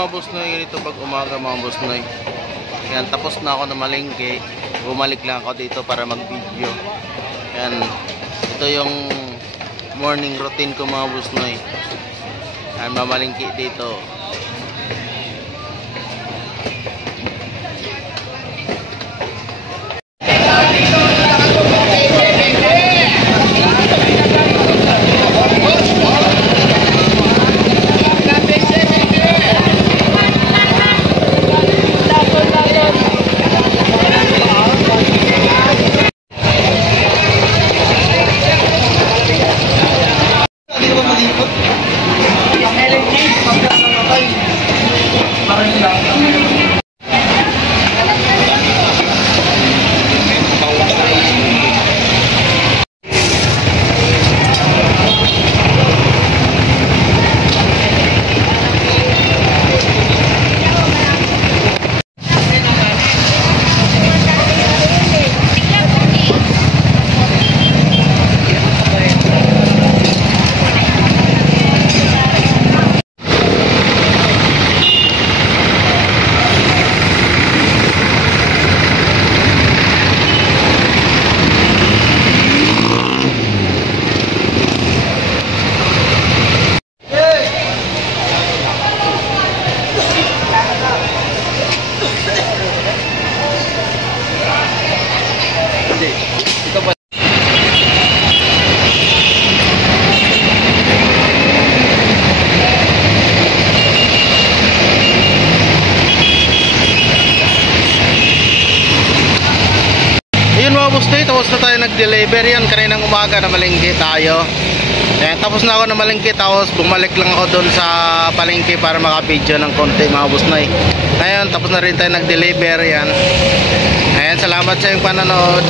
mga boss noy, ganito pag umaga mga boss noy. Yan, tapos na ako na malengke. Bumalik lang ako dito para mag-video. Yan, ito yung morning routine ko mga boss noy. Yan, mamalengke dito. Tapos na tayo nag-deliver yan kaninang umaga na malengke tayo. Ayan, tapos na ako na malengke, tapos bumalik lang ako doon sa palengke para maka-video ng konti mga boss noy. Ngayon tapos na rin tayo nag-deliver yan. Ayan, salamat sa iyong panonood.